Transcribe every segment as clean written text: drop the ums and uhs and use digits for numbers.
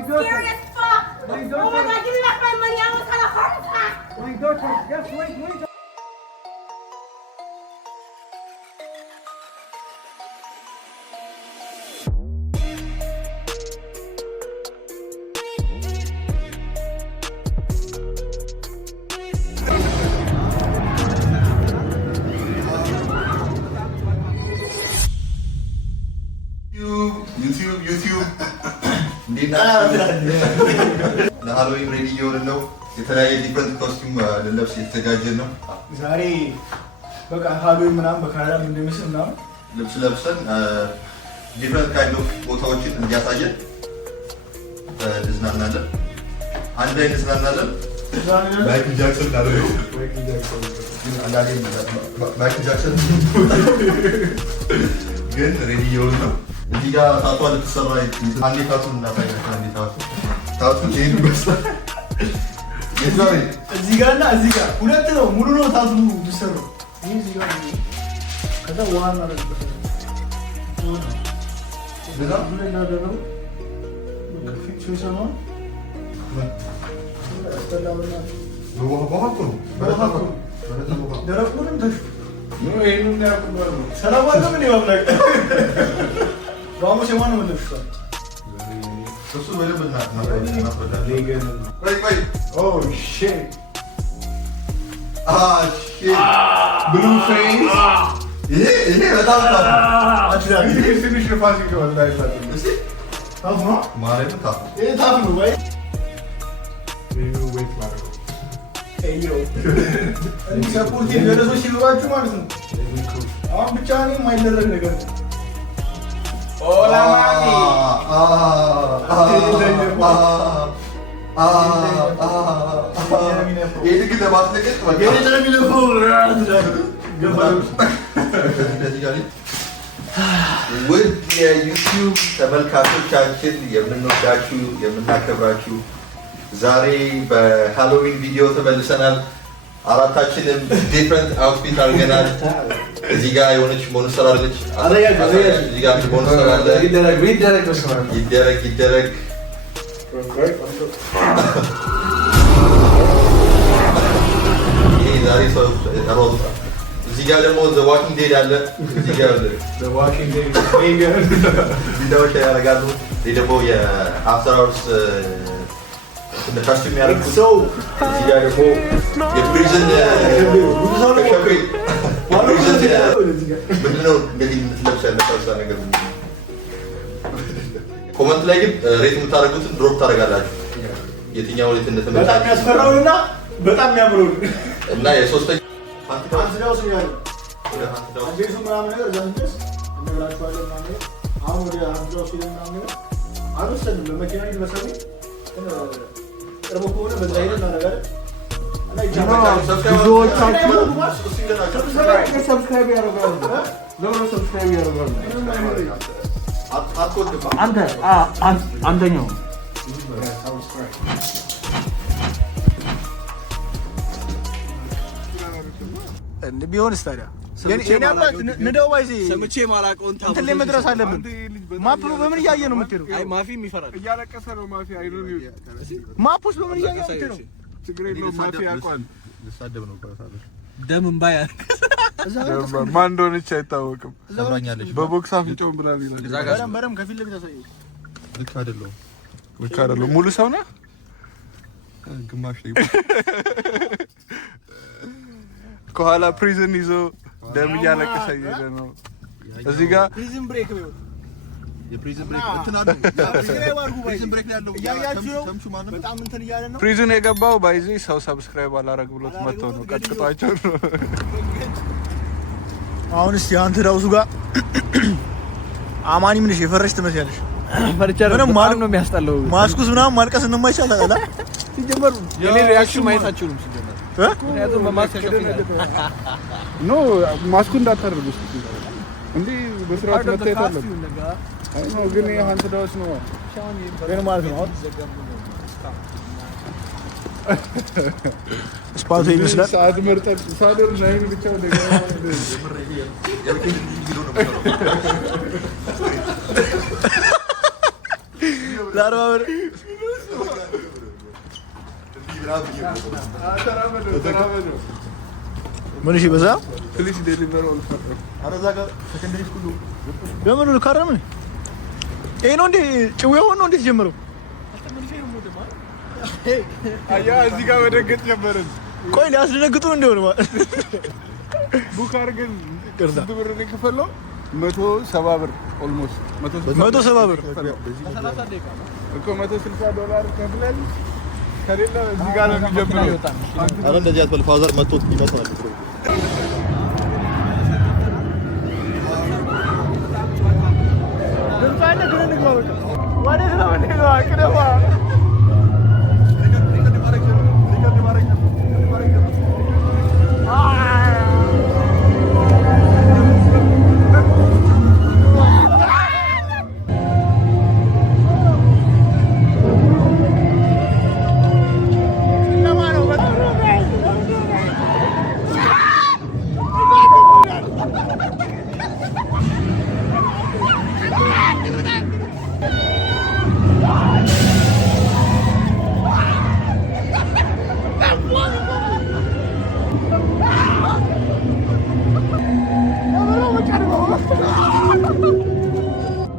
Scary as fuck. Oh my God, give me back my money. I almost had a heart attack. My daughter, just wait. YouTube ለሃሎዊን ሬዲ እየሆንን ነው። የተለያየ ዲፍረንት ኮስቲዩም ልንለብስ የተዘጋጀን ነው። ዛሬ በቃ ሃሎዊን ምናምን በካናዳ እንደሚመስል ምናምን ልብስ ለብሰን ዲፍረንት ካይንድ ኦፍ ቦታዎችን እንዲያሳየን እንዝናናለን። አንድ ላይ እንዝናናለን። ማይክል ጃክሰን ማይክል ጃክሰን ግን ሬዲ እየሆንን ነው። እዚህ ጋር ታቷ ልትሰራ አንዴ ታቱን እናሳያለን። አንዴ ታቱ ይሄን ይመስላል። የዛሬ እዚህ ጋርና እዚህ ጋር ሁለት ነው ሙሉ ነው ታቱ የሚሰራው። ይሄ እዚህ ጋር ከዛ ዋና ረበት ለዛ ምን እናደረው ፊክሽን ሰማ አስተላውና ደረቁንም ተሽ ነው ይሄንን ያቁባሉ ሰላም አለው ምን ይባላል Vamos semana में लगा तो सुबह ले बना लेकिन oh shit blue face ये बताओ अच्छा ये फिनिश फास्ट के बाद लाइव लाते हैं अब हां मारे में था ये था नो भाई वीडियो वेट मारो एयो अरे सपोर्ट की वीडियो तो शिलवाचू ማለት ነው አሁን ብቻ ነው የማይደረግ ነገር Hola mami. Ini kita bahas lagi. Ini cara bila full. ውድ የዩቲዩብ ተመልካቾቻችን የምንወዳችሁ የምናከብራችሁ ዛሬ በሃሎዊን ቪዲዮ ተመልሰናል። አራታችንም ዲፍረንት አውትፊት አድርገናል። እዚህ ጋር የሆነች ሞንስተር አለች። እዚህ ጋር ሞንስተር አለ። ይደረግ ይሄ ዛሬ ሰው ተሮጥ። እዚህ ጋር ደግሞ ዘ ዋኪንግ ዴድ አለ። እዚህ ጋር ዘ ዋኪንግ ዴድ ቪዲዮዎች ያደርጋሉ። ይሄ ደግሞ የአፍተር አወርስ ለካስቲም ያደርጉት ሰው እዚህ ጋር ደግሞ የፕሪዝን ምንድነው እንደዚህ የምትለብስ ያለባቸው ነገር ኮመንት ላይ ግን ሬት የምታደርጉትን ድሮፕ ታደርጋላችሁ። የትኛው ሬት እንደተመጣጣ በጣም ያስፈራውና በጣም ያምረው እና የሶስተኛ አንስዳው ሲያለው አንዴሱ ምናምን ነገር ዘንድስ እንደላችኋለሁ ምናምን አሁን ወደ አንስዳው ሲልና ምናምን አልወሰድም ለመኪና ይበሰሉ ረቦኮ ነው በዛ አይነት ነገር እና ይቻላል ሰብስክራይብ ያደርጋሉ ለምን ሰብስክራይብ ያደርጋሉ አንተ አንደኛው ቢሆንስ ታዲያ የኔ አባት ንደው ባይዚ ሰምቼ ማላቀውን ታው እንትን ላይ መድረስ አለብን። ማፕ በምን እያየ ነው የምትሄደው? አይ ማፊም ይፈራል። እያለቀሰ ነው ማፊ አይዶን ማፑስ በምን እያየ ነው የምትሄደው? ችግር የለውም ማፊ ያውቃል። ልሳደብ ነው ታሳለሽ ደም እንባ ያልከሰ ማን እንደሆነች አይታወቅም። ሰብራኛለሽ በቦክስ አፍንጮም ብላል ይላል። በረም ከፊት ለፊት ታሳየው። ልክ አይደለም ሙሉ ሰው ነህ ግማሽ ላይ ከኋላ ፕሪዝን ይዞ ደም እያለቀሰ እየሄደ ነው። እዚህ ጋር ፕሪዝን ብሬክ ነው የፕሪዝን ብሬክ እንትን አለ ፕሪዝን ብሬክ ያለው ተምቹ ማለት በጣም እንትን እያለ ነው። ፕሪዝን የገባው ባይዚ ሰው ሰብስክራይብ አላረግ ብሎት መጥቶ ነው ቀጥቅጧቸው ነው። አሁን እስቲ አንተ ዳውሱ ጋር አማኒ ምን የፈረሽ ትመስያለሽ? ፈርቻለሁ። ምንም ነው የሚያስጠላው ማስኩስ ምናምን ማልቀስ እንደማይቻል ታውቃለህ። ሲጀመር የኔ ሪአክሽን ማየታችሁ ነው ሲጀመር ምክንያቱም በማስክ ኖ ማስኩ እንዳታደርጉ እንዴ በስርዓት መታየት አለበት። አይ ነው ግን አንተ ዳውስ ነው ግን ማለት ነው ስፓልት ይመስላል። ሰዓት መርጠን ሳደር ናይን ብቻ ወደጋ ላርባ ምን እሺ በዛ ፕሊስ ዴሊቨር ኦል ፈጥሮ አረዛ ጋር ሰከንደሪ ስኩል ለምን ልካረም ይሄ ነው እንዴ ጭዌው ነው እንዴ ጀመረው አያ እዚህ ጋር ወደገጥ ጀመረን ቆይ ሊያስደነግጡ እንደሆነ ቡክ አድርገን ስንት ብር ነው የከፈለው 170 ብር ኦልሞስት 170 ብር እኮ $160 ከፍለን ከሌላ እዚህ ጋር ነው የሚጀምረው አረ እንደዚህ አትበል ፋዘር መጥቶት ይመጣል ድምጻለ ግን እንግባ በቃ ወዴት ነው እንደው አቅደዋ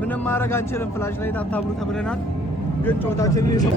ምንም ማድረግ አንችልም ፍላሽ ላይ ታታብሩ ተብለናል ግን ጮታችን ይሰው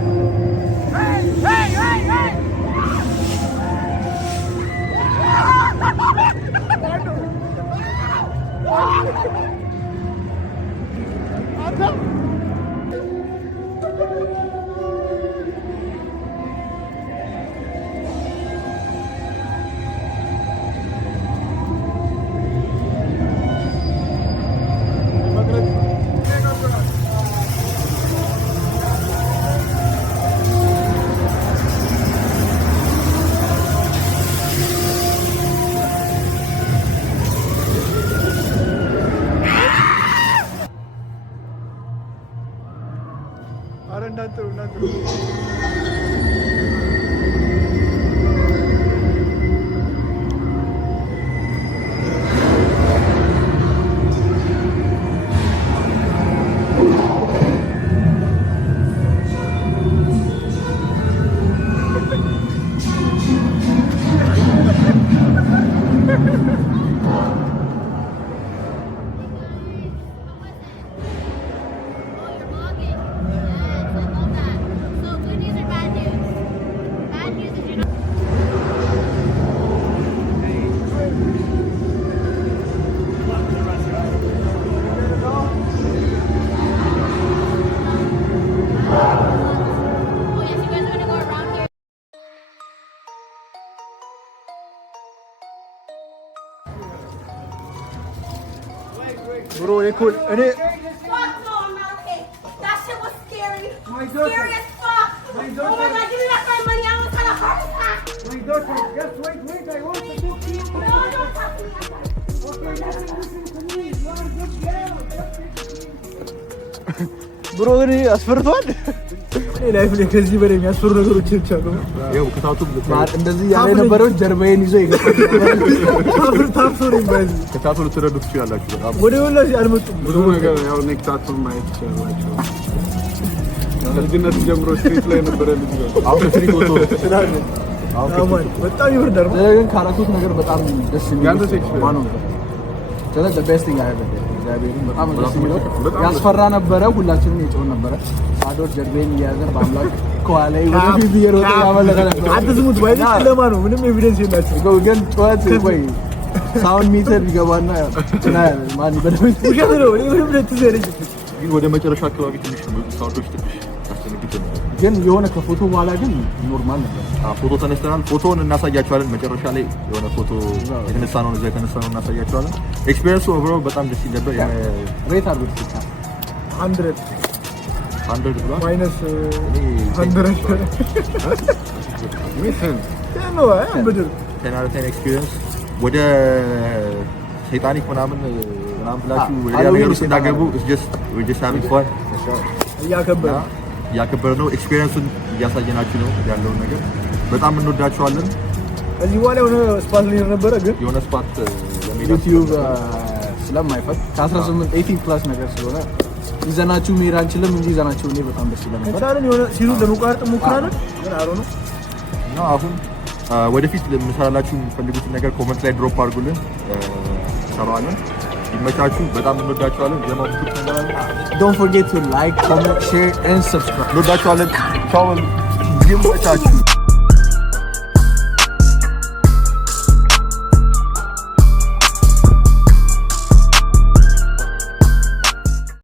Bro, cool. Fuck no, I'm not okay. That shit was scary. Scary as fuck. Oh my god, give me back my money. I almost had a heart attack. My daughter, just wait, I want to talk to you. No, don't talk to me. Okay, listen to me. You are a good girl. Bro, ግን አስፈርቷል። ላይፍ ላይ ከዚህ በላይ የሚያስፈሩ ነገሮች ብቻ ነው። ይኸው ከታቱ እንደዚህ ያለ የነበረው ጀርባዬን ይዞ ይገፋል። ታፍሶሪ ባይዝ ከታቱ ልትረዱ ትችላላችሁ። በጣም ወደ ወላ አልመጡም። ብዙ ነገር ያው ኔክታቱን ማየት ይችላልላችሁ። ከልጅነት ጀምሮ ስትሪት ላይ ነበረ ልጅ ነው። አሁን ስትሪት ወጥቶ ስላለ አሁን በጣም ይወርዳል። ግን ካራቱት ነገር በጣም ደስ የሚል ያንተ ሴክስ ማነው ስለዚህ the best thing I ever did እግዚአብሔርን በጣም ደስ የሚለው ያስፈራ ነበረ። ሁላችንም የጮህ ነበረ። ሳዶር ጀርቤን እያዘን በአምላክ ከኋላ ወደፊት እየሮጠ ያመለጠ ነበር። አትዝሙት ባይዘ ጨለማ ነው። ምንም ኤቪደንስ የላቸው ግን ጩኸት ወይ ሳውንድ ሚተር ይገባና ማን በደምብ ውሸት ነው። ምንም ለትዘረጅ ግን ወደ መጨረሻ አካባቢ ትንሽ ሳውንዶች ትንሽ አስተነግጡ ግን የሆነ ከፎቶ በኋላ ግን ኖርማል ነበር። ፎቶ ተነስተናል። ፎቶውን እናሳያቸዋለን። መጨረሻ ላይ የሆነ ፎቶ የተነሳነውን እዛ የተነሳነውን እናሳያቸዋለን። ኤክስፒሪየንሱ ኦቨርኦል በጣም ደስ ይል ነበር። ሬት አድርጉት 100 ብሏል ማይነስ 100 10 ኤክስፒሪየንስ ወደ ሰይጣኒክ ምናምን ብላችሁ ወደ ነገር ውስጥ እንዳገቡ just having fun እያከበረ ነው። ኤክስፒሪየንሱን እያሳየናችሁ ነው ያለውን ነገር። በጣም እንወዳችኋለን። እዚህ በኋላ የሆነ ስፓት ላይ ነበረ ግን የሆነ ስፓት ዩቲዩብ ስለማይፈቅድ ከ18 18 ፕላስ ነገር ስለሆነ ይዘናችሁ መሄድ አንችልም እንጂ ይዘናችሁ እኔ በጣም ደስ ይለኛል። በጣም የሆነ ሲሉ ለመቋረጥ ሞክራለን ግን አሮ ነው ነው። አሁን ወደፊት ለምሰራላችሁ የምትፈልጉትን ነገር ኮሜንት ላይ ድሮፕ አድርጉልን፣ እንሰራዋለን። ይመቻችሁ። በጣም እንወዳችኋለን። Don't forget to like, comment, share and subscribe. እንወዳችኋለን። ቻው። ይመቻችሁ።